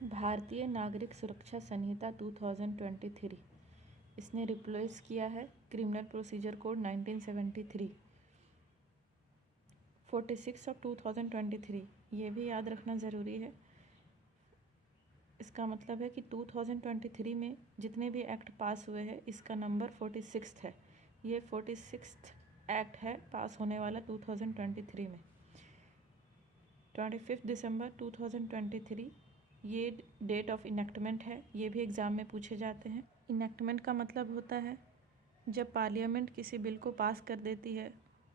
भारतीय नागरिक सुरक्षा संहिता 2023 इसने रिप्लेस किया है क्रिमिनल प्रोसीजर कोड 1973 46 ऑफ 2023। ये भी याद रखना ज़रूरी है। इसका मतलब है कि 2023 में जितने भी एक्ट पास हुए हैं इसका नंबर 46 है। ये 46 एक्ट है पास होने वाला 2023 में। 25 दिसंबर 2023 ये डेट ऑफ इनेक्टमेंट है। ये भी एग्ज़ाम में पूछे जाते हैं। इनेक्टमेंट का मतलब होता है जब पार्लियामेंट किसी बिल को पास कर देती है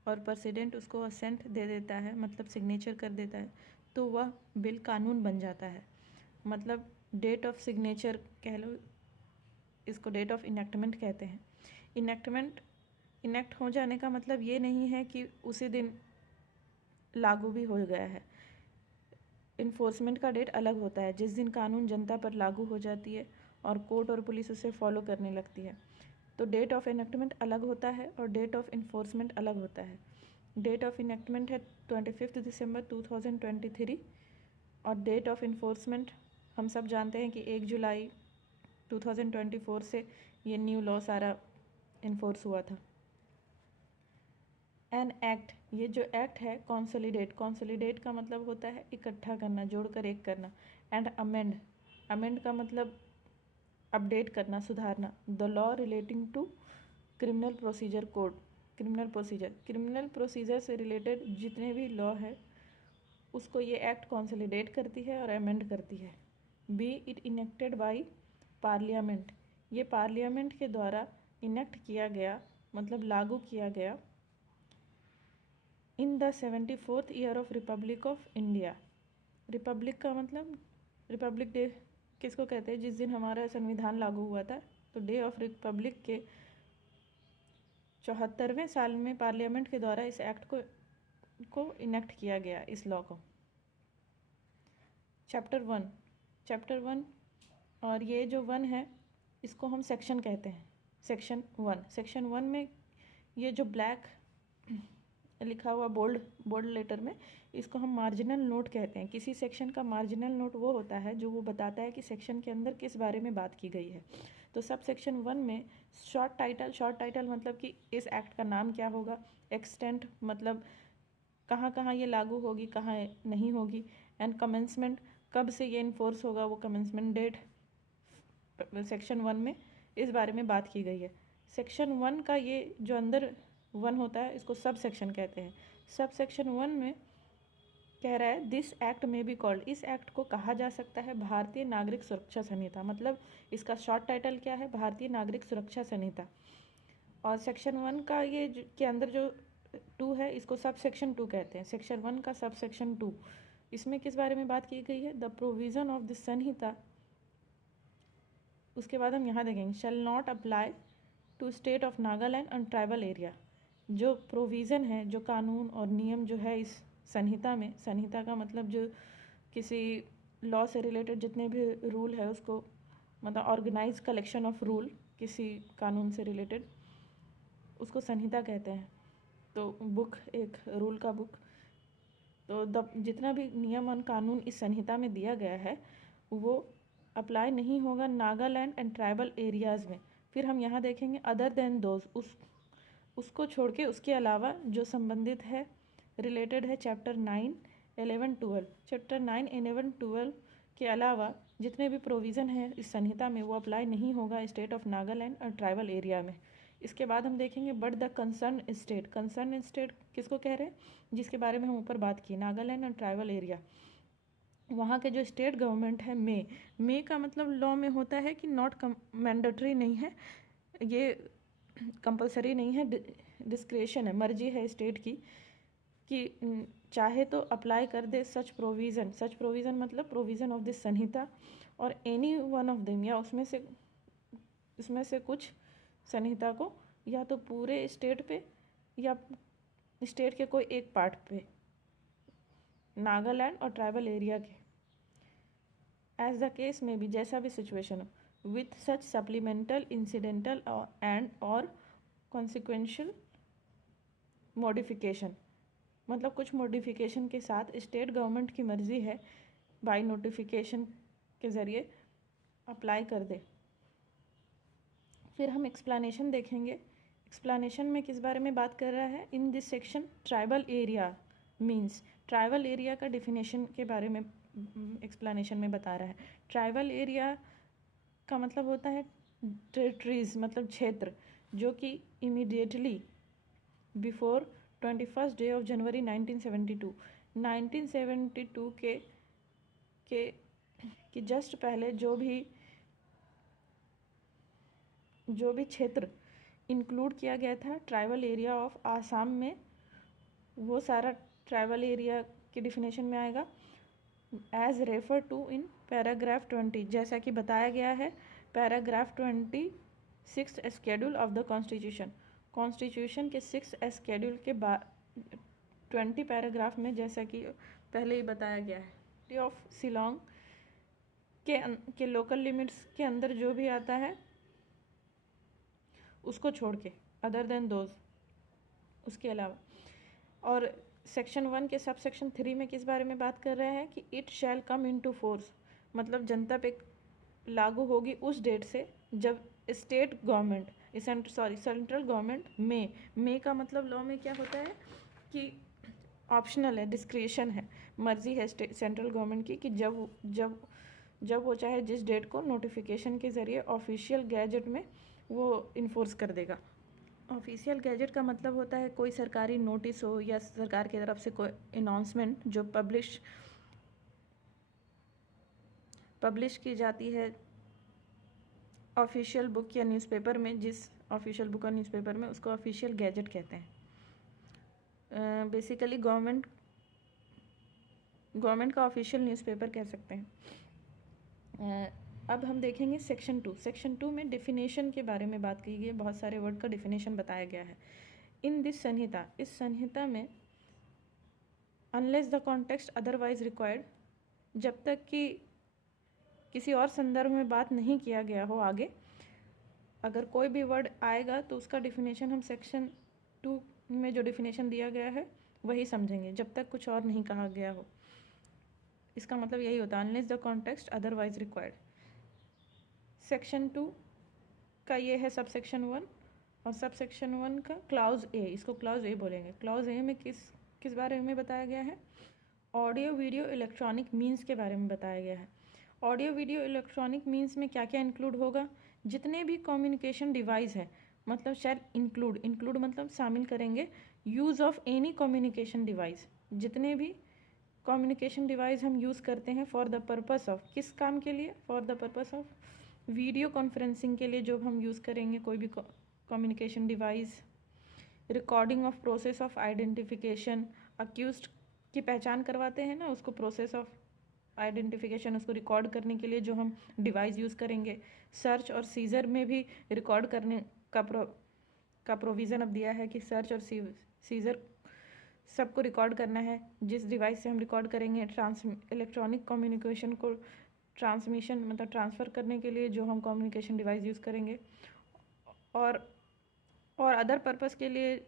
और प्रेसिडेंट उसको असेंट दे देता है, मतलब सिग्नेचर कर देता है, तो वह बिल कानून बन जाता है। मतलब डेट ऑफ सिग्नेचर कह लो, इसको डेट ऑफ इनेक्टमेंट कहते हैं। इनेक्ट हो जाने का मतलब ये नहीं है कि उसी दिन लागू भी हो गया है। इन्फोर्समेंट का डेट अलग होता है, जिस दिन कानून जनता पर लागू हो जाती है और कोर्ट और पुलिस उसे फॉलो करने लगती है। तो डेट ऑफ इनेक्टमेंट अलग होता है और डेट ऑफ इन्फोर्समेंट अलग होता है। डेट ऑफ इनेक्टमेंट है 25 दिसंबर 2023 और डेट ऑफ इन्फोर्समेंट हम सब जानते हैं कि 1 जुलाई 2024 से ये न्यू लॉ सारा इन्फोर्स हुआ था। एन एक्ट, ये जो एक्ट है कॉन्सोलिडेट का मतलब होता है इकट्ठा करना, जोड़कर एक करना। एंड अमेंड का मतलब अपडेट करना, सुधारना। The law relating to criminal procedure code, criminal procedure से रिलेटेड जितने भी लॉ है उसको ये एक्ट कॉन्सोलिडेट करती है और अमेंड करती है। B it enacted by parliament, ये पार्लियामेंट के द्वारा इनेक्ट किया गया, मतलब लागू किया गया। In the 74th year of Republic of India, Republic का मतलब रिपब्लिक डे किसको कहते हैं, जिस दिन हमारा संविधान लागू हुआ था। तो डे ऑफ रिपब्लिक के 74वें साल में पार्लियामेंट के द्वारा इस एक्ट को इनेक्ट किया गया, इस लॉ को। चैप्टर वन और ये जो 1 है इसको हम सेक्शन कहते हैं। सेक्शन 1 में ये जो ब्लैक लिखा हुआ बोल्ड लेटर में, इसको हम मार्जिनल नोट कहते हैं। किसी सेक्शन का मार्जिनल नोट वो होता है जो वो बताता है कि सेक्शन के अंदर किस बारे में बात की गई है। तो सब सेक्शन 1 में शॉर्ट टाइटल मतलब कि इस एक्ट का नाम क्या होगा। एक्सटेंट मतलब कहाँ कहाँ ये लागू होगी, कहाँ नहीं होगी। एंड कमेंसमेंट, कब से ये इन्फोर्स होगा, वो कमेंसमेंट डेट सेक्शन 1 में इस बारे में बात की गई है। सेक्शन 1 का ये जो अंदर 1 होता है इसको सब सेक्शन कहते हैं। सब सेक्शन 1 में कह रहा है दिस एक्ट में बी कॉल्ड, इस एक्ट को कहा जा सकता है भारतीय नागरिक सुरक्षा संहिता। मतलब इसका शॉर्ट टाइटल क्या है, भारतीय नागरिक सुरक्षा संहिता। और सेक्शन 1 का ये के अंदर जो 2 है इसको सब सेक्शन 2 कहते हैं। सेक्शन 1 का सब सेक्शन 2, इसमें किस बारे में बात की गई है, the provision of this Sanhita. उसके बाद हम यहाँ देखेंगे shall not apply to state of Nagaland and tribal area. जो प्रोविज़न है, जो कानून और नियम जो है इस संहिता में, संहिता का मतलब जो किसी लॉ से रिलेटेड जितने भी रूल है उसको, मतलब ऑर्गेनाइज कलेक्शन ऑफ रूल किसी कानून से रिलेटेड, उसको संहिता कहते हैं। तो बुक, एक रूल का बुक। तो जितना भी नियम और कानून इस संहिता में दिया गया है वो अप्लाई नहीं होगा नागालैंड एंड ट्राइबल एरियाज़ में। फिर हम यहाँ देखेंगे अदर देन दोज, उसको छोड़ के, उसके अलावा जो संबंधित है, रिलेटेड है चैप्टर 9, 11, 12। चैप्टर 9, 11, 12 के अलावा जितने भी प्रोविज़न है इस संहिता में वो अप्लाई नहीं होगा स्टेट ऑफ नागालैंड और ट्राइबल एरिया में। इसके बाद हम देखेंगे बट द कंसर्न स्टेट किसको कह रहे हैं, जिसके बारे में हम ऊपर बात की, नागालैंड और ट्राइबल एरिया। वहाँ के जो स्टेट गवर्नमेंट है, मे का मतलब लॉ में होता है कि नॉट मैंडेटरी नहीं है, ये कंपलसरी नहीं है, डिस्क्रेशन है, मर्जी है स्टेट की कि चाहे तो अप्लाई कर दे सच प्रोविज़न मतलब प्रोविज़न ऑफ दिस संहिता और एनी वन ऑफ देम, या उसमें से कुछ संहिता को, या तो पूरे स्टेट पे या स्टेट के कोई एक पार्ट पे, नागालैंड और ट्राइबल एरिया के। एज द केस में भी, जैसा भी सिचुएशन हो, with such supplemental incidental and और कॉन्सिक्वेंशियल मॉडिफिकेशन, मतलब कुछ मॉडिफिकेशन के साथ स्टेट गवर्नमेंट की मर्जी है बाय नोटिफिकेशन के ज़रिए अप्लाई कर दे। फिर हम एक्सप्लेनेशन देखेंगे। एक्सप्लेनेशन में किस बारे में बात कर रहा है? In this section tribal area means, tribal area का डिफिनेशन के बारे में एक्सप्लेनेशन में बता रहा है। ट्राइबल एरिया का मतलब होता है टेरिटरीज, मतलब क्षेत्र, जो कि immediately before 21 day of January 1972 के जस्ट पहले जो भी क्षेत्र इंक्लूड किया गया था ट्राइबल एरिया ऑफ आसाम में, वो सारा ट्राइबल एरिया के डिफिनेशन में आएगा। As refer to in paragraph 20, जैसा कि बताया गया है paragraph 26 schedule of the constitution के 6 शेड्यूल के बाद 20 पैराग्राफ में, जैसा कि पहले ही बताया गया है। सिटी ऑफ शिलोंग के लोकल लिमिट्स के अंदर जो भी आता है उसको छोड़ के, अदर देन दोज, उसके अलावा। और सेक्शन 1 के सब सेक्शन 3 में किस बारे में बात कर रहे हैं कि it shall come into force, मतलब जनता पे लागू होगी उस डेट से जब state government central government may का मतलब लॉ में क्या होता है कि ऑप्शनल है, डिस्क्रिशन है, मर्जी है सेंट्रल गवर्नमेंट की कि जब वो चाहे जिस डेट को नोटिफिकेशन के ज़रिए ऑफिशियल गैजेट में वो इन्फोर्स कर देगा। ऑफिशियल गैजेट का मतलब होता है कोई सरकारी नोटिस हो या सरकार की तरफ से कोई अनाउंसमेंट जो पब्लिश की जाती है ऑफिशियल बुक या न्यूज़पेपर में, जिस ऑफिशियल बुक और न्यूज़पेपर में, उसको ऑफिशियल गैजेट कहते हैं। बेसिकली गवर्नमेंट का ऑफिशियल न्यूज़पेपर कह सकते हैं। अब हम देखेंगे सेक्शन 2 में डिफिनेशन के बारे में बात की गई है। बहुत सारे वर्ड का डिफिनेशन बताया गया है। इन दिस संहिता, इस संहिता में unless the context otherwise required, जब तक कि किसी और संदर्भ में बात नहीं किया गया हो आगे, अगर कोई भी वर्ड आएगा तो उसका डिफिनेशन हम सेक्शन 2 में जो डिफिनेशन दिया गया है वही समझेंगे, जब तक कुछ और नहीं कहा गया हो। इसका मतलब यही होता है unless the context otherwise required. Section 2 का ये है सब सेक्शन 1, और सब सेक्शन 1 का क्लाउज ए, इसको क्लाउज ए बोलेंगे। क्लाउज ए में किस बारे में बताया गया है? ऑडियो वीडियो इलेक्ट्रॉनिक मीन्स के बारे में बताया गया है। ऑडियो वीडियो इलेक्ट्रॉनिक मीन्स में क्या क्या इंक्लूड होगा? जितने भी कम्युनिकेशन डिवाइस है, मतलब शायद इंक्लूड मतलब शामिल करेंगे use of any communication device, जितने भी कम्युनिकेशन डिवाइस हम यूज़ करते हैं फॉर द पर्पस ऑफ, किस काम के लिए? For the purpose of video conferencing के लिए जो हम यूज़ करेंगे कोई भी communication device. Recording of process of identification, accused की पहचान करवाते हैं ना, उसको प्रोसेस ऑफ आइडेंटिफिकेशन, उसको रिकॉर्ड करने के लिए जो हम डिवाइस यूज़ करेंगे। सर्च और सीजर में भी रिकॉर्ड करने का प्रोविज़न अब दिया है कि सर्च और सीजर सबको रिकॉर्ड करना है। जिस डिवाइस से हम रिकॉर्ड करेंगे, इलेक्ट्रॉनिक कम्युनिकेशन को ट्रांसमिशन मतलब ट्रांसफ़र करने के लिए जो हम कम्युनिकेशन डिवाइस यूज़ करेंगे, और अदर पर्पस के लिए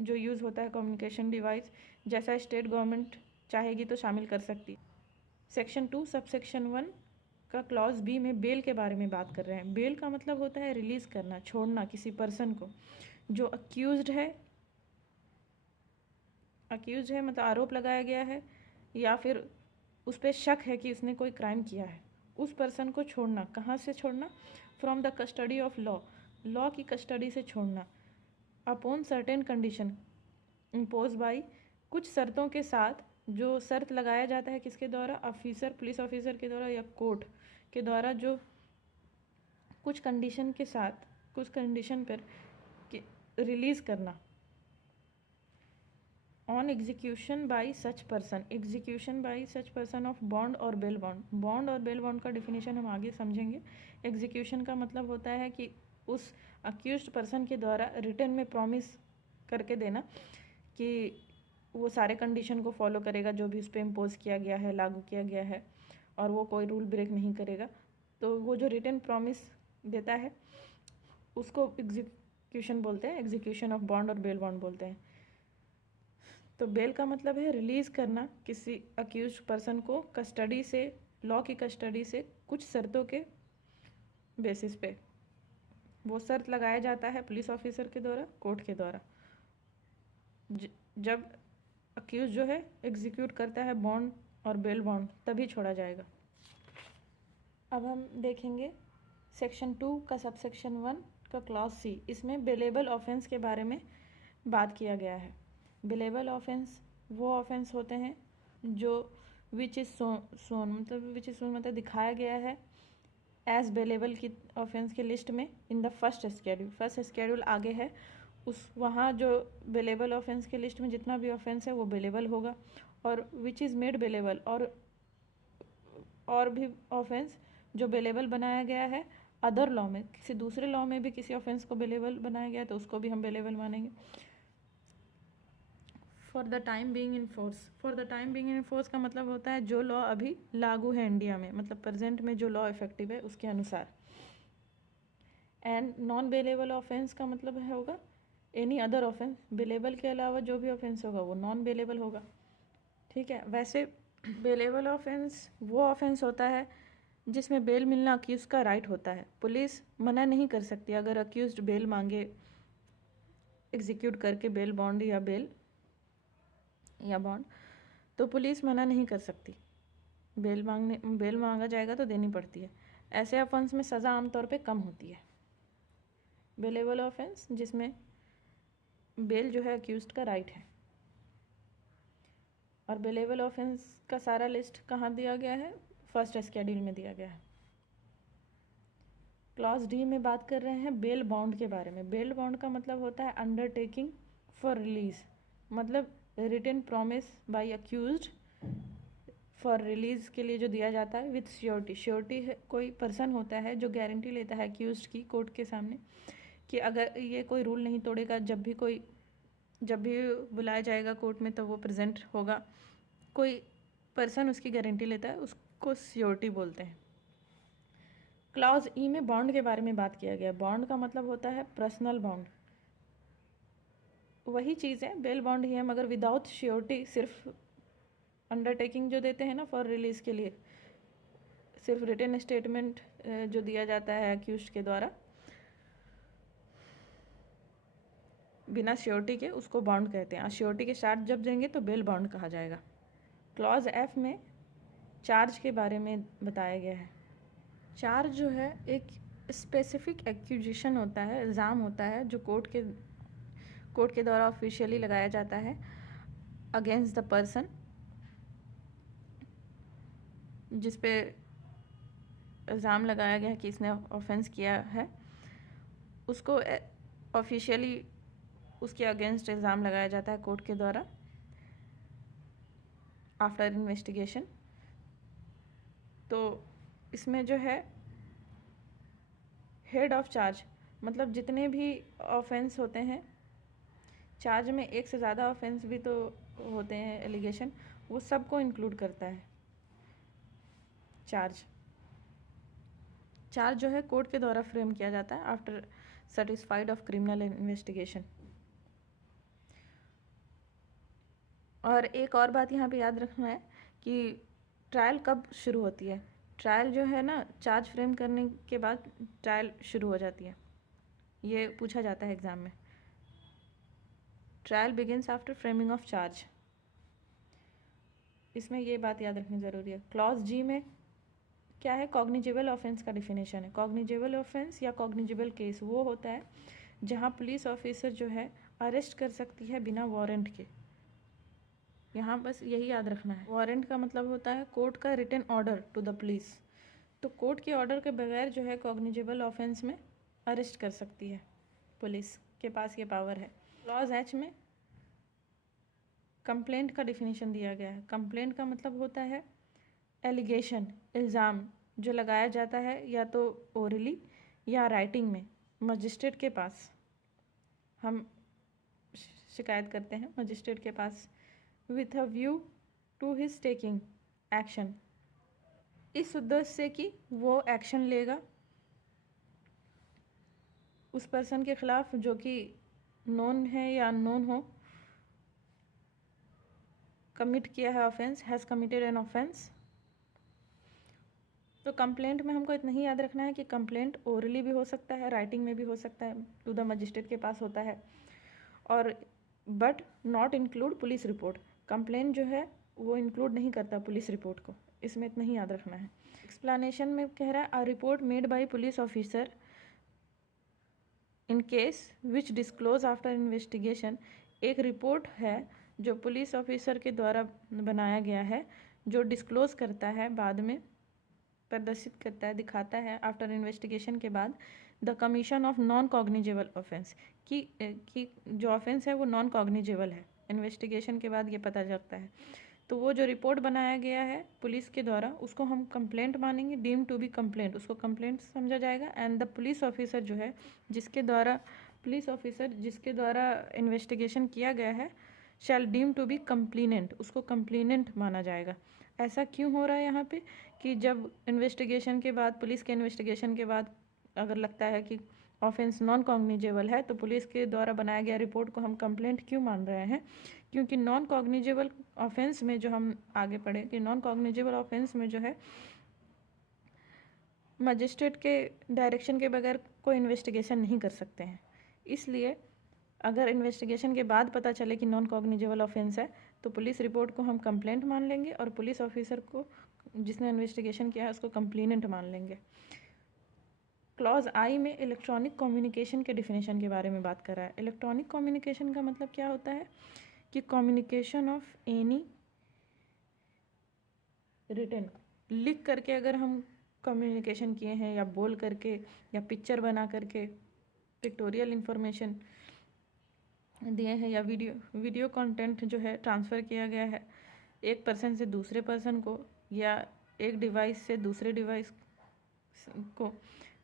जो यूज़ होता है कम्युनिकेशन डिवाइस, जैसा स्टेट गवर्नमेंट चाहेगी तो शामिल कर सकती है। सेक्शन 2 सब सेक्शन 1 का क्लॉज बी में बेल के बारे में बात कर रहे हैं। बेल का मतलब होता है रिलीज़ करना, छोड़ना किसी पर्सन को जो अक्यूज्ड है मतलब आरोप लगाया गया है या फिर उस पर शक है कि उसने कोई क्राइम किया है, उस पर्सन को छोड़ना। कहाँ से छोड़ना? From the custody of law की कस्टडी से छोड़ना। Upon certain condition impose by, कुछ शर्तों के साथ, जो शर्त लगाया जाता है किसके द्वारा? पुलिस ऑफिसर के द्वारा या कोर्ट के द्वारा, जो कुछ कंडीशन के साथ, कुछ कंडीशन पर रिलीज़ करना। On execution by such person of bond और बेल बॉन्ड का डिफिनेशन हम आगे समझेंगे। एग्जीक्यूशन का मतलब होता है कि उस अक्यूज्ड पर्सन के द्वारा रिटर्न में प्रॉमिस करके देना कि वो सारे कंडीशन को फॉलो करेगा जो भी उस पर इम्पोज किया गया है, लागू किया गया है, और वो कोई रूल ब्रेक नहीं करेगा। तो वो जो रिटर्न प्रॉमिस देता है उसको एग्जीक्यूशन बोलते हैं, एग्जीक्यूशन ऑफ बॉन्ड और बेल बॉन्ड बोलते हैं। तो बेल का मतलब है रिलीज़ करना किसी अक्यूज्ड पर्सन को कस्टडी से लॉ की कस्टडी से कुछ शर्तों के बेसिस पे। वो शर्त लगाया जाता है पुलिस ऑफिसर के द्वारा, कोर्ट के द्वारा। जब अक्यूज जो है एग्जीक्यूट करता है बॉन्ड और बेल बॉन्ड, तभी छोड़ा जाएगा। अब हम देखेंगे सेक्शन 2 का सबसेक्शन 1 का क्लॉज सी। इसमें बेलेबल ऑफेंस के बारे में बात किया गया है। बेलेबल ऑफेंस वो ऑफेंस होते हैं जो विच इज़ सोन मतलब दिखाया गया है एज बेलेबल की ऑफेंस के लिस्ट में इन द फर्स्ट स्केड्यूल आगे है, उस वहाँ जो बेलेबल ऑफेंस के लिस्ट में जितना भी ऑफेंस है वो बेलेबल होगा। और विच इज़ मेड बेलेबल, और भी ऑफेंस जो बेलेबल बनाया गया है अदर लॉ में, किसी दूसरे लॉ में भी किसी ऑफेंस को बेलेबल बनाया गया है तो उसको भी हम बेलेबल मानेंगे। For the time being in force. For the time being in force का मतलब होता है जो लॉ अभी लागू है इंडिया में, मतलब प्रेजेंट में जो लॉ इफेक्टिव है उसके अनुसार। एंड नॉन बेलेबल ऑफेंस का मतलब है होगा एनी अदर ऑफेंस, बेलेबल के अलावा जो भी ऑफेंस होगा वो नॉन बेलेबल होगा। ठीक है। वैसे बेलेबल ऑफेंस वो ऑफेंस होता है जिसमें बेल मिलना अक्यूज का राइट होता है। पुलिस मना नहीं कर सकती अगर अक्यूज बेल मांगे एग्जीक्यूट करके, बेल बॉन्ड या बॉन्ड, तो पुलिस मना नहीं कर सकती। बेल मांगा जाएगा तो देनी पड़ती है। ऐसे ऑफेंस में सज़ा आमतौर पे कम होती है। बेलेबल ऑफेंस जिसमें बेल जो है अक्यूज्ड का राइट है। और बेलेबल ऑफेंस का सारा लिस्ट कहाँ दिया गया है? फर्स्ट स्केड्यूल में दिया गया है। क्लॉज डी में बात कर रहे हैं बेल बॉन्ड के बारे में। बेल बॉन्ड का मतलब होता है अंडरटेकिंग फॉर रिलीज, मतलब written promise by accused for release के लिए जो दिया जाता है विथ श्योरिटी। श्योरिटी कोई पर्सन होता है जो गारंटी लेता है अक्यूज्ड की कोर्ट के सामने कि अगर ये कोई रूल नहीं तोड़ेगा, जब भी बुलाया जाएगा कोर्ट में तो वो प्रेजेंट होगा। कोई पर्सन उसकी गारंटी लेता है, उसको श्योरिटी बोलते हैं। क्लॉज ई में बॉन्ड के बारे में बात किया गया। बॉन्ड का मतलब होता है पर्सनल बॉन्ड। वही चीज़ है, बेल बॉन्ड ही है मगर विदाउट श्योरिटी। सिर्फ अंडरटेकिंग जो देते हैं ना फॉर रिलीज के लिए, सिर्फ रिटन स्टेटमेंट जो दिया जाता है अक्यूज्ड के द्वारा बिना श्योरिटी के, उसको बॉन्ड कहते हैं। और श्योरिटी के साथ जब देंगे तो बेल बॉन्ड कहा जाएगा। क्लॉज एफ में चार्ज के बारे में बताया गया है। चार्ज जो है एक स्पेसिफिक एक्यूजिशन होता है, इल्ज़ाम होता है जो कोर्ट के द्वारा ऑफिशियली लगाया जाता है अगेंस्ट द पर्सन जिस पे इल्ज़ाम लगाया गया है कि इसने ऑफेंस किया है, उसको ऑफिशियली उसके अगेंस्ट इल्ज़ाम लगाया जाता है कोर्ट के द्वारा आफ्टर इन्वेस्टिगेशन। तो इसमें जो है हेड ऑफ चार्ज, मतलब जितने भी ऑफेंस होते हैं, चार्ज में एक से ज़्यादा ऑफेंस भी तो होते हैं एलिगेशन, वो सबको इंक्लूड करता है चार्ज जो है कोर्ट के द्वारा फ्रेम किया जाता है after satisfied of criminal investigation. और एक और बात यहाँ पे याद रखना है कि ट्रायल कब शुरू होती है। ट्रायल जो है ना, चार्ज फ्रेम करने के बाद ट्रायल शुरू हो जाती है। ये पूछा जाता है एग्ज़ाम में। Trial begins after framing of charge. इसमें ये बात याद रखनी ज़रूरी है। क्लॉज जी में क्या है? कॉग्निजेबल ऑफेंस का डिफिनेशन है। कॉग्निजेबल ऑफेंस या कॉग्निजेबल केस वो होता है जहाँ पुलिस ऑफिसर जो है अरेस्ट कर सकती है बिना वारंट के। यहाँ बस यही याद रखना है। वारंट का मतलब होता है कोर्ट का written order to the police. तो कोर्ट के ऑर्डर के बगैर जो है कॉग्निजेबल ऑफेंस में अरेस्ट कर सकती है पुलिस के पास ये पावर है। क्लॉज एच में कंप्लेंट का डिफिनेशन दिया गया है। कंप्लेंट का मतलब होता है एलिगेशन, इल्ज़ाम जो लगाया जाता है या तो ओरली या राइटिंग में मजिस्ट्रेट के पास। हम शिकायत करते हैं मजिस्ट्रेट के पास with a view to his taking action, इस उद्देश्य से कि वो एक्शन लेगा उस पर्सन के खिलाफ जो कि नोन है या अननोन हो, कमिट किया है offence, has committed an offence, तो कंप्लेंट में हमको इतना ही याद रखना है कि कंप्लेंट ओरली भी हो सकता है, राइटिंग में भी हो सकता है, टू द मजिस्ट्रेट के पास होता है, और but not include police report. Complaint जो है वो इंक्लूड नहीं करता पुलिस रिपोर्ट को, इसमें इतना ही याद रखना है। एक्सप्लेनेशन में कह रहा है a report made by police officer in case which disclose after investigation. एक रिपोर्ट है जो पुलिस ऑफिसर के द्वारा बनाया गया है, जो डिस्क्लोज करता है, बाद में प्रदर्शित करता है, दिखाता है आफ्टर इन्वेस्टिगेशन के बाद, the commission of non cognizable offence, कि जो ऑफेंस है वो नॉन कॉग्निजेबल है, इन्वेस्टिगेशन के बाद ये पता चलता है। तो वो जो रिपोर्ट बनाया गया है पुलिस के द्वारा उसको हम कंप्लेंट मानेंगे, डीम टू बी कंप्लेंट, उसको कंप्लेंट समझा जाएगा। एंड द पुलिस ऑफिसर जो है जिसके द्वारा इन्वेस्टिगेशन किया गया है शैल डीम टू बी कंप्लेनेंट, उसको कंप्लेनेंट माना जाएगा। ऐसा क्यों हो रहा है यहाँ पे कि जब इन्वेस्टिगेशन के बाद, पुलिस के इन्वेस्टिगेशन के बाद अगर लगता है कि ऑफेंस नॉन कॉग्निजेबल है तो पुलिस के द्वारा बनाया गया रिपोर्ट को हम कंप्लेंट क्यों मान रहे हैं? क्योंकि नॉन कॉग्निजेबल ऑफेंस में, जो हम आगे पढ़े कि नॉन कॉग्निजेबल ऑफेंस में जो है मजिस्ट्रेट के डायरेक्शन के बगैर कोई इन्वेस्टिगेशन नहीं कर सकते हैं। इसलिए अगर इन्वेस्टिगेशन के बाद पता चले कि नॉन कॉग्निजेबल ऑफेंस है तो पुलिस रिपोर्ट को हम कंप्लेंट मान लेंगे और पुलिस ऑफिसर को जिसने इन्वेस्टिगेशन किया है उसको कंप्लेनेंट मान लेंगे। क्लॉज आई में इलेक्ट्रॉनिक कम्युनिकेशन के डिफिनेशन के बारे में बात कर रहा है। इलेक्ट्रॉनिक कम्युनिकेशन का मतलब क्या होता है कि कम्युनिकेशन ऑफ एनी रिटन, लिख करके अगर हम कम्युनिकेशन किए हैं या बोल करके या पिक्चर बना करके पिक्टोरियल इंफॉर्मेशन दिए हैं या वीडियो कंटेंट जो है ट्रांसफ़र किया गया है एक पर्सन से दूसरे पर्सन को या एक डिवाइस से दूसरे डिवाइस को,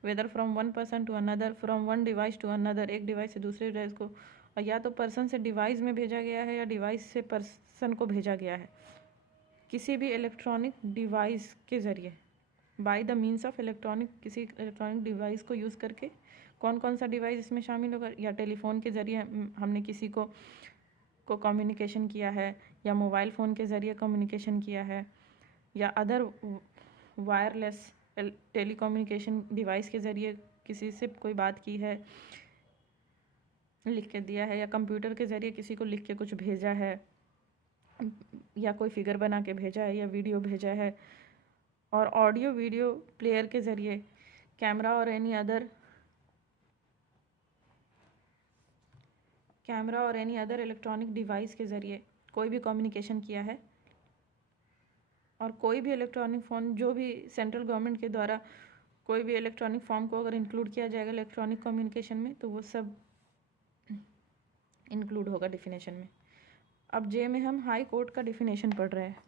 whether from one person to another, from one device to another, एक डिवाइस से दूसरे डिवाइस को, या तो पर्सन से डिवाइस में भेजा गया है या डिवाइस से पर्सन को भेजा गया है, किसी भी इलेक्ट्रॉनिक डिवाइस के ज़रिए, by the means of electronic, किसी इलेक्ट्रॉनिक डिवाइस को यूज़ करके। कौन कौन सा डिवाइस इसमें शामिल होगा? या टेलीफोन के ज़रिए हमने किसी को कम्युनिकेशन किया है, या मोबाइल फ़ोन के ज़रिए कम्युनिकेशन किया है, या अदर वायरलेस टेलीकम्युनिकेशन डिवाइस के ज़रिए किसी से कोई बात की है, लिख के दिया है, या कंप्यूटर के ज़रिए किसी को लिख के कुछ भेजा है, या कोई फिगर बना के भेजा है, या वीडियो भेजा है, और ऑडियो वीडियो प्लेयर के ज़रिए, कैमरा और एनी अदर इलेक्ट्रॉनिक डिवाइस के ज़रिए कोई भी कम्युनिकेशन किया है। और कोई भी इलेक्ट्रॉनिक फ़ोन, जो भी सेंट्रल गवर्नमेंट के द्वारा कोई भी इलेक्ट्रॉनिक फॉर्म को अगर इंक्लूड किया जाएगा इलेक्ट्रॉनिक कम्युनिकेशन में तो वो सब इंक्लूड होगा डिफिनेशन में। अब जे में हम हाई कोर्ट का डिफिनेशन पढ़ रहे हैं।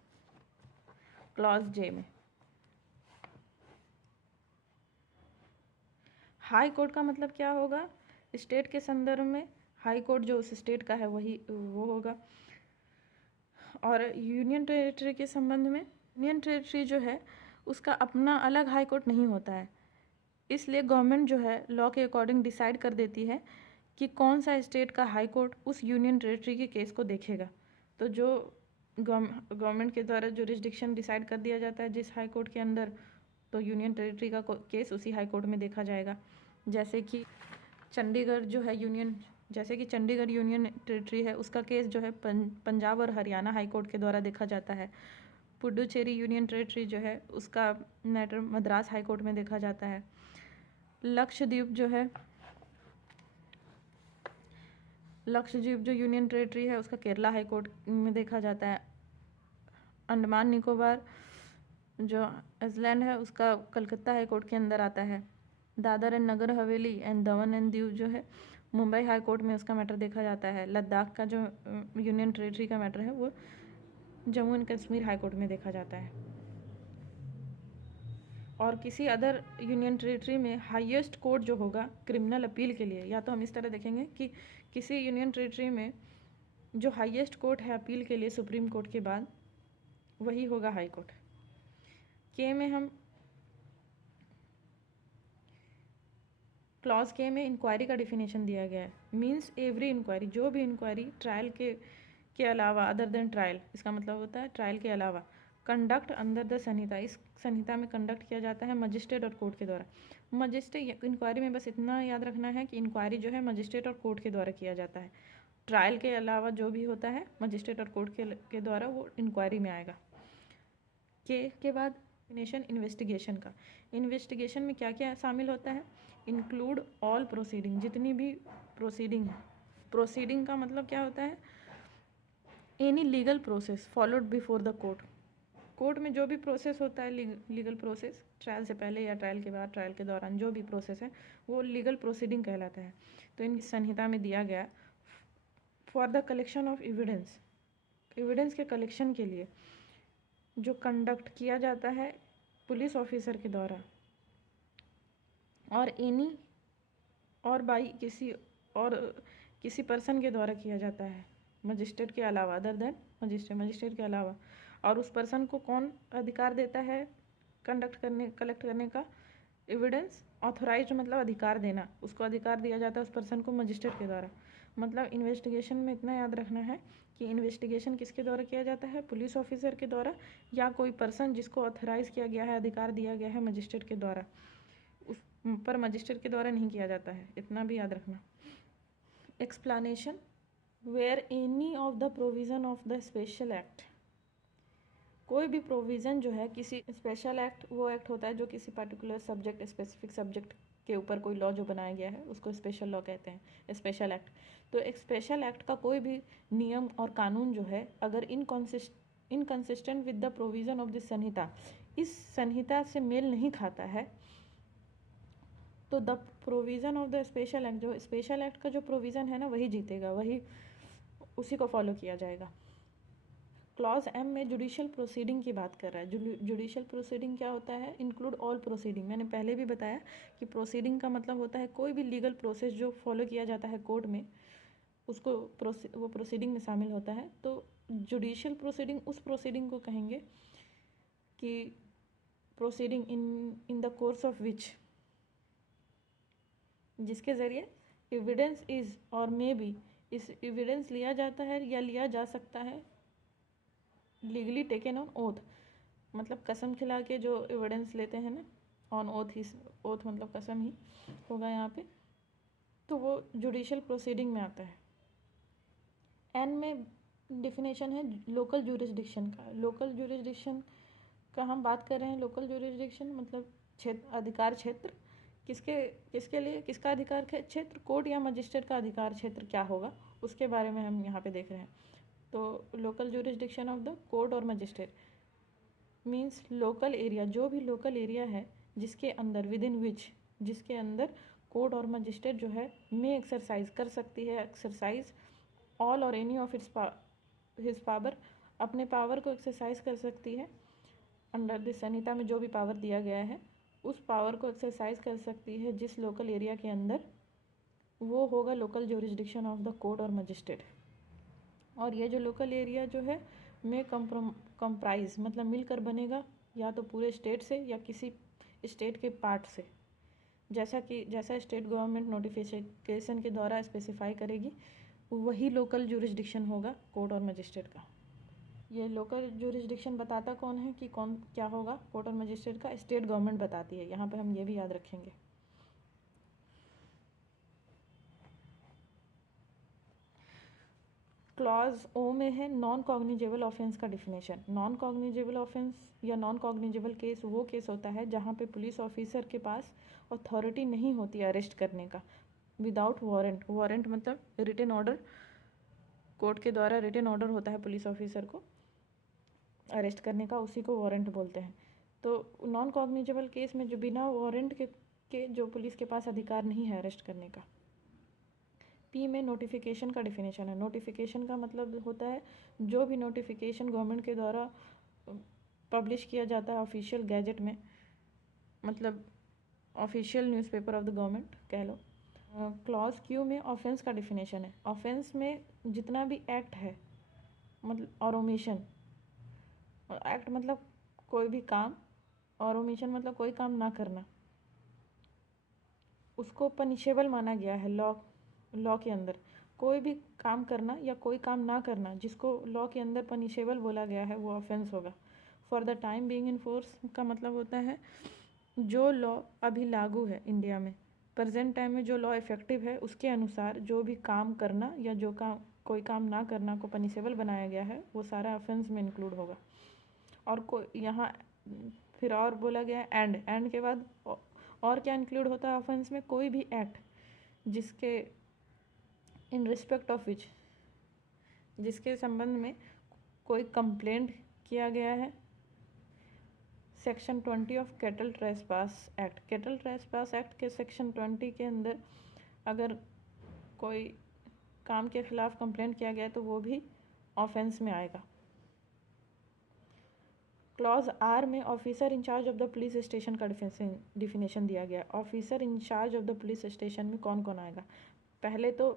क्लॉज जे में हाई कोर्ट का मतलब क्या होगा? स्टेट के संदर्भ में हाई कोर्ट जो उस स्टेट का है वही वो होगा। और यूनियन टेरिटरी के संबंध में, यूनियन टेरिटरी जो है उसका अपना अलग हाई कोर्ट नहीं होता है, इसलिए गवर्नमेंट जो है लॉ के अकॉर्डिंग डिसाइड कर देती है कि कौन सा स्टेट का हाई कोर्ट उस यूनियन टेरिटरी के केस को देखेगा। तो जो गवर्नमेंट के द्वारा जुरिस्डिक्शन डिसाइड कर दिया जाता है जिस हाई कोर्ट के अंदर, तो यूनियन टेरिटरी का केस उसी हाई कोर्ट में देखा जाएगा। जैसे कि चंडीगढ़ यूनियन टेरिटरी है, उसका केस जो है पंजाब और हरियाणा हाई कोर्ट के द्वारा देखा जाता है। पुडुचेरी यूनियन टेरिटरी जो है उसका मैटर मद्रास हाई कोर्ट में देखा जाता है। लक्षद्वीप जो यूनियन टेरिटरी है उसका केरला हाई कोर्ट में देखा जाता है। अंडमान निकोबार जो आइलैंड है उसका कलकत्ता हाई कोर्ट के अंदर आता है। Dadar and Nagar Haveli and Daman and Diu जो है मुंबई हाई कोर्ट में उसका मैटर देखा जाता है। लद्दाख का जो यूनियन टेरिटरी का मैटर है वो Jammu and Kashmir high court में देखा जाता है। और किसी अदर यूनियन टेरिटरी में हाईएस्ट कोर्ट जो होगा क्रिमिनल अपील के लिए, या तो हम इस तरह देखेंगे कि किसी यूनियन टेरिटरी में जो हाईएस्ट कोर्ट है अपील के लिए सुप्रीम कोर्ट के बाद वही होगा हाई कोर्ट। के में हम क्लॉज के में इंक्वायरी का डिफिनेशन दिया गया है। मीन्स एवरी इंक्वायरी, जो भी इंक्वायरी ट्रायल के अलावा, अदर देन ट्रायल, इसका मतलब होता है ट्रायल के अलावा कंडक्ट अंडर द संहिता, इस संहिता में कंडक्ट किया जाता है मजिस्ट्रेट और कोर्ट के द्वारा। मजिस्ट्रेट इंक्वायरी में बस इतना याद रखना है कि इंक्वायरी जो है मजिस्ट्रेट और कोर्ट के द्वारा किया जाता है। ट्रायल के अलावा जो भी होता है मजिस्ट्रेट और कोर्ट के द्वारा वो इंक्वायरी में आएगा। के बाद डेफिनेशन इन्वेस्टिगेशन का। इन्वेस्टिगेशन में क्या क्या शामिल होता है? इंक्लूड ऑल प्रोसीडिंग, जितनी भी प्रोसीडिंग है। प्रोसीडिंग का मतलब क्या होता है? Any legal process followed before the court. Court में जो भी प्रोसेस होता है लीगल प्रोसेस, ट्रायल से पहले या ट्रायल के बाद, ट्रायल के दौरान जो भी प्रोसेस है वो लीगल प्रोसीडिंग कहलाता है। तो इन संहिता में दिया गया for the collection of evidence, evidence के कलेक्शन के लिए जो कंडक्ट किया जाता है पुलिस ऑफिसर के द्वारा और एनी और बाई किसी पर्सन के द्वारा किया जाता है, मजिस्ट्रेट के अलावा, अदर देन मजिस्ट्रेट के अलावा। और उस पर्सन को कौन अधिकार देता है कलेक्ट करने का? एविडेंस। ऑथोराइज्ड मतलब अधिकार देना, उसको अधिकार दिया जाता है उस पर्सन को मजिस्ट्रेट के द्वारा। मतलब इन्वेस्टिगेशन में इतना याद रखना है कि इन्वेस्टिगेशन किसके द्वारा किया जाता है? पुलिस ऑफिसर के द्वारा या कोई पर्सन जिसको ऑथराइज किया गया है, अधिकार दिया गया है मजिस्ट्रेट के द्वारा, उस पर मजिस्ट्रेट के द्वारा नहीं किया जाता है, इतना भी याद रखना। Explanation where any of the provision of the special act, कोई भी प्रोविज़न जो है किसी स्पेशल एक्ट, वो एक्ट होता है जो किसी पर्टिकुलर सब्जेक्ट, स्पेसिफिक सब्जेक्ट के ऊपर कोई लॉ जो बनाया गया है उसको स्पेशल लॉ कहते हैं, स्पेशल एक्ट। तो एक स्पेशल एक्ट का कोई भी नियम और कानून जो है अगर inconsistent with the provision of this संहिता, इस संहिता से मेल नहीं खाता है, तो the provision of the special act, जो स्पेशल एक्ट का जो प्रोविज़न है ना वही जीतेगा, वही उसी को फॉलो किया जाएगा। क्लॉज एम में जुडिशियल प्रोसीडिंग की बात कर रहा है। जुडिशियल प्रोसीडिंग क्या होता है? Include all proceeding. मैंने पहले भी बताया कि प्रोसीडिंग का मतलब होता है कोई भी लीगल प्रोसेस जो फॉलो किया जाता है कोर्ट में, उसको वो प्रोसीडिंग में शामिल होता है। तो जुडिशियल प्रोसीडिंग उस प्रोसीडिंग को कहेंगे कि proceeding in the course of which, जिसके ज़रिए एविडेंस इज़ और मे बी, इस एविडेंस लिया जाता है या लिया जा सकता है लीगली टेकन ऑन ओथ, मतलब कसम खिला के जो एविडेंस लेते हैं ना, ऑन ओथ ही, ओथ मतलब कसम ही होगा यहाँ पे, तो वो जुडिशियल प्रोसीडिंग में आता है। एन में डिफिनेशन है लोकल ज्यूरिसडिक्शन का। लोकल ज्यूरिसडिक्शन का हम बात कर रहे हैं। लोकल ज्यूरिसडिक्शन मतलब क्षेत्र, अधिकार क्षेत्र, किसके लिए, किसका अधिकार क्षेत्र? कोर्ट या मजिस्ट्रेट का अधिकार क्षेत्र क्या होगा उसके बारे में हम यहाँ पे देख रहे हैं। तो local jurisdiction of the court और मजिस्ट्रेट मीन्स लोकल एरिया, जो भी लोकल एरिया है जिसके अंदर, विद इन विच, जिसके अंदर कोर्ट और मजिस्ट्रेट जो है में एक्सरसाइज कर सकती है, एक्सरसाइज ऑल और एनी ऑफ हिज पावर, अपने पावर को एक्सरसाइज कर सकती है। अंडर दिस संहिता में जो भी पावर दिया गया है उस पावर को एक्सरसाइज कर सकती है जिस लोकल एरिया के अंदर, वो होगा local jurisdiction of the court और मजिस्ट्रेट। और ये जो लोकल एरिया जो है में कंप्राइज मतलब मिलकर बनेगा या तो पूरे स्टेट से या किसी स्टेट के पार्ट से, जैसा स्टेट गवर्नमेंट नोटिफिकेशन के द्वारा स्पेसिफाई करेगी वही लोकल ज्यूरिसडिक्शन होगा कोर्ट और मजिस्ट्रेट का। ये लोकल ज्यूरिसडिक्शन बताता कौन है कि कौन क्या होगा कोर्ट और मजिस्ट्रेट का? स्टेट गवर्नमेंट बताती है। यहाँ पे हम ये भी याद रखेंगे। क्लॉज ओ में है नॉन कॉग्निजेबल ऑफेंस का डिफिनेशन। नॉन कॉग्निजेबल ऑफेंस या नॉन कॉग्निजेबल केस वो केस होता है जहाँ पे पुलिस ऑफिसर के पास अथॉरिटी नहीं होती अरेस्ट करने का, विदाउट वारंट। वारंट मतलब रिटन ऑर्डर, कोर्ट के द्वारा रिटन ऑर्डर होता है पुलिस ऑफिसर को अरेस्ट करने का, उसी को वारंट बोलते हैं। तो नॉन कॉग्निजेबल केस में जो बिना वारंट के जो पुलिस के पास अधिकार नहीं है अरेस्ट करने का। पी में नोटिफिकेशन का डिफिनेशन है। नोटिफिकेशन का मतलब होता है जो भी नोटिफिकेशन गवर्नमेंट के द्वारा पब्लिश किया जाता है ऑफिशियल गैजेट में, मतलब official newspaper of the government कह लो। क्लॉज क्यू में ऑफेंस का डिफिनेशन है। ऑफेंस में जितना भी एक्ट है मतलब और ओमिशन, एक्ट मतलब कोई भी काम और ओमिशन मतलब कोई काम ना करना, उसको पनिशेबल माना गया है लॉ के अंदर। कोई भी काम करना या कोई काम ना करना जिसको लॉ के अंदर पनिशेबल बोला गया है वो ऑफेंस होगा। For the time being in force का मतलब होता है जो लॉ अभी लागू है इंडिया में, प्रेजेंट टाइम में जो लॉ इफेक्टिव है उसके अनुसार जो भी काम करना या जो काम कोई काम ना करना को पनिशेबल बनाया गया है वो सारा ऑफेंस में इंक्लूड होगा। और कोई यहाँ फिर और बोला गया है एंड के बाद और क्या इंक्लूड होता है ऑफेंस में, कोई भी एक्ट जिसके इन रिस्पेक्ट ऑफ विच, जिसके संबंध में कोई कंप्लेंट किया गया है। Section 20 of cattle trespass act, cattle trespass act के सेक्शन 20 के अंदर अगर कोई काम के खिलाफ कंप्लेंट किया गया तो वो भी ऑफेंस में आएगा। क्लॉज आर में officer in charge of the police station का डिफिनेशन दिया गया। Officer in charge of the police station में कौन कौन आएगा? पहले तो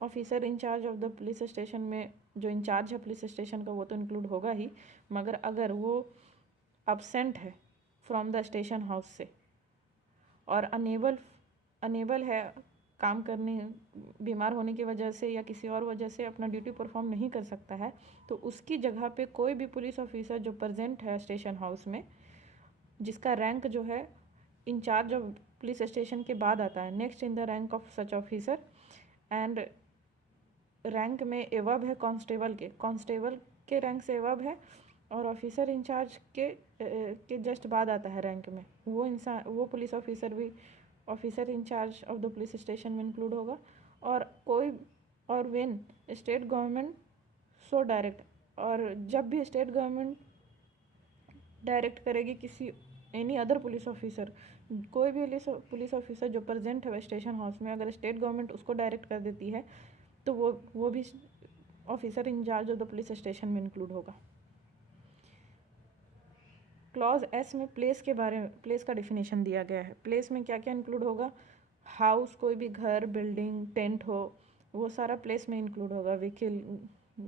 officer in charge of the police station में जो इंचार्ज है पुलिस स्टेशन का वो तो इंक्लूड होगा ही, मगर अगर वो अब्सेंट है फ्रॉम द स्टेशन हाउस से और अनेबल है काम करने, बीमार होने की वजह से या किसी और वजह से अपना ड्यूटी परफॉर्म नहीं कर सकता है, तो उसकी जगह पे कोई भी पुलिस ऑफिसर जो प्रेजेंट है स्टेशन हाउस में, जिसका रैंक जो है इंचार्ज ऑफ पुलिस स्टेशन के बाद आता है, next in the rank of such officer, and rank में एवब है कांस्टेबल के रैंक से एवब है, और ऑफिसर इंचार्ज के जस्ट बाद आता है रैंक में, वो पुलिस ऑफिसर भी officer in charge of the police station में इंक्लूड होगा। और when state government so direct, और जब भी स्टेट गवर्नमेंट डायरेक्ट करेगी किसी एनी अदर पुलिस ऑफिसर, कोई भी पुलिस ऑफिसर जो प्रेजेंट है स्टेशन हाउस में, अगर स्टेट गवर्नमेंट उसको डायरेक्ट कर देती है तो वो भी officer in charge of the police station में इंक्लूड होगा। क्लॉज एस में प्लेस का डिफिनेशन दिया गया है। प्लेस में क्या क्या इंक्लूड होगा? हाउस, कोई भी घर, बिल्डिंग, टेंट हो, वो सारा प्लेस में इंक्लूड होगा। व्हीकल,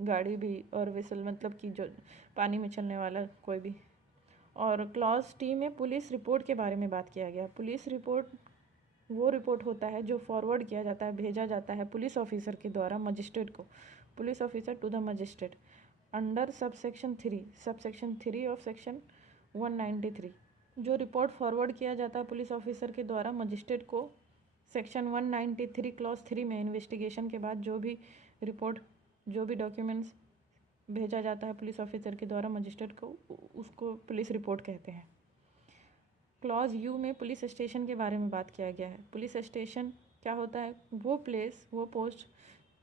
गाड़ी भी, और वेसल मतलब कि जो पानी में चलने वाला कोई भी। और क्लॉज टी में पुलिस रिपोर्ट के बारे में बात किया गया। पुलिस रिपोर्ट वो रिपोर्ट होता है जो फॉरवर्ड किया जाता है, भेजा जाता है पुलिस ऑफिसर के द्वारा मजिस्ट्रेट को, police officer to the magistrate, under subsection 3 of section 193। जो रिपोर्ट फॉरवर्ड किया जाता है पुलिस ऑफिसर के द्वारा मजिस्ट्रेट को, सेक्शन 193 क्लॉज 3 में इन्वेस्टिगेशन के बाद जो भी रिपोर्ट, जो भी डॉक्यूमेंट्स भेजा जाता है पुलिस ऑफिसर के द्वारा मजिस्ट्रेट को, उसको पुलिस रिपोर्ट कहते हैं। क्लॉज यू में पुलिस स्टेशन के बारे में बात किया गया है। पुलिस स्टेशन क्या होता है? वो प्लेस, वो पोस्ट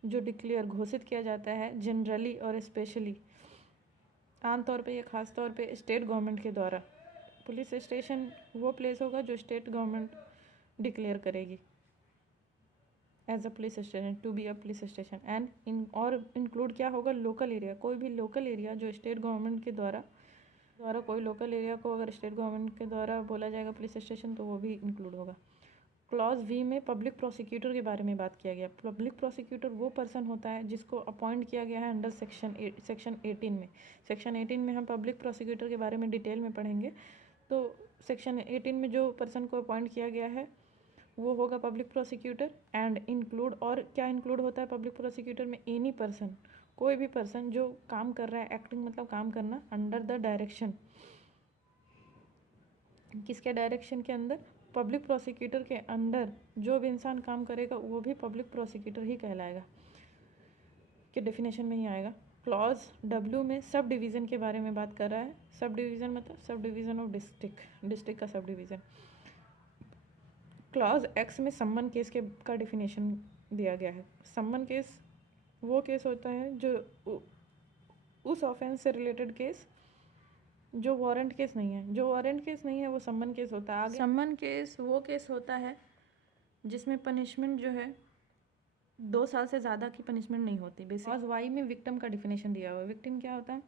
जो डिक्लेयर घोषित किया जाता है जनरली और स्पेशली, आमतौर पे या ख़ास तौर पे स्टेट गवर्नमेंट के द्वारा। पुलिस स्टेशन वो प्लेस होगा जो स्टेट गवर्नमेंट डिक्लेयर करेगी as a police station, to be a police station. And include क्या होगा? लोकल एरिया, कोई भी लोकल एरिया जो स्टेट गवर्नमेंट के द्वारा कोई लोकल एरिया को अगर स्टेट गवर्नमेंट के द्वारा बोला जाएगा पुलिस स्टेशन तो वो भी इंक्लूड होगा। क्लॉज वी में पब्लिक प्रोसिक्यूटर के बारे में बात किया गया। पब्लिक प्रोसिक्यूटर वो पर्सन होता है जिसको अपॉइंट किया गया है अंडर सेक्शन 18 में। सेक्शन 18 में हम पब्लिक प्रोसिक्यूटर के बारे में डिटेल में पढ़ेंगे। तो सेक्शन 18 में जो पर्सन को अपॉइंट किया गया है वो होगा पब्लिक प्रोसिक्यूटर। एंड इंक्लूड, और क्या इंक्लूड होता है पब्लिक प्रोसिक्यूटर में? एनी पर्सन, कोई भी पर्सन जो काम कर रहा है, एक्टिंग मतलब काम करना, अंडर द डायरेक्शन, किसके डायरेक्शन के अंदर? पब्लिक प्रोसिक्यूटर के अंडर जो भी इंसान काम करेगा वो भी पब्लिक प्रोसिक्यूटर ही कहलाएगा, के डेफिनेशन में ही आएगा। क्लॉज डब्ल्यू में सब डिवीज़न के बारे में बात कर रहा है। सब डिवीज़न मतलब सब डिवीज़न ऑफ डिस्ट्रिक्ट का सब डिवीज़न। क्लॉज एक्स में सम्मन केस का डिफिनेशन दिया गया है। सम्मन केस वो केस होता है जो उस ऑफेंस से रिलेटेड केस जो वारंट केस नहीं है। जो वारंट केस नहीं है वो सम्मन केस होता है। आगे सम्मन केस वो केस होता है जिसमें पनिशमेंट जो है 2 साल से ज़्यादा की पनिशमेंट नहीं होती। बेसिक वाई में विक्टिम का डिफिनेशन दिया हुआ है। विक्टिम क्या होता है?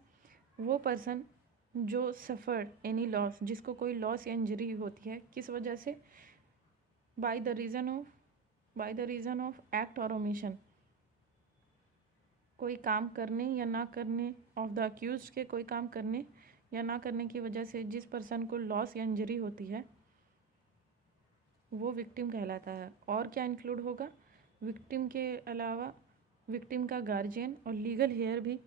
वो पर्सन जो सफ़र्ड एनी लॉस, जिसको कोई लॉस या इंजरी होती है, किस वजह से? By the reason of act और ओमिशन, कोई काम करने या ना करने ऑफ द अक्यूज्ड के कोई काम करने या ना करने की वजह से जिस पर्सन को लॉस या इंजरी होती है वो विक्टिम कहलाता है। और क्या इंक्लूड होगा? विक्टिम के अलावा विक्टिम का गार्जियन और लीगल हेयर भी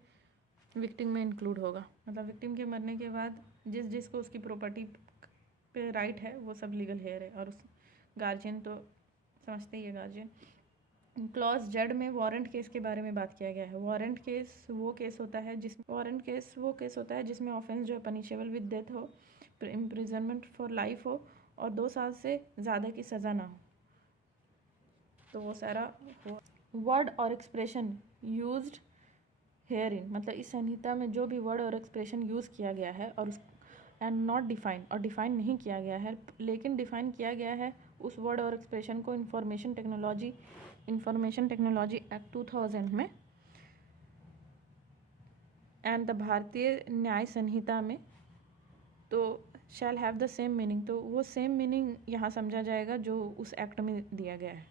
विक्टिम में इंक्लूड होगा। मतलब विक्टिम के मरने के बाद जिस जिसको उसकी प्रॉपर्टी पे राइट है वो सब लीगल हेयर है, और उस गार्जियन तो समझते ही है गार्जियन। क्लॉज जेड में वारंट केस के बारे में बात किया गया है। वारंट केस वो केस होता है जिसमें ऑफेंस जो है पनिशेबल विद डेथ हो, इम्प्रिजनमेंट फॉर लाइफ हो और 2 साल से ज़्यादा की सज़ा ना हो। तो वो सारा वर्ड और एक्सप्रेशन यूज्ड हेयर इन, मतलब इस संहिता में जो भी वर्ड और एक्सप्रेशन यूज़ किया गया है और उस एंड नॉट डिफाइन, और डिफाइन नहीं किया गया है, लेकिन डिफाइन किया गया है उस वर्ड और एक्सप्रेशन को इंफॉर्मेशन टेक्नोलॉजी एक्ट 2000 में एंड द भारतीय न्याय संहिता में, तो shall have the same meaning, तो वो सेम मीनिंग यहाँ समझा जाएगा जो उस एक्ट में दिया गया है।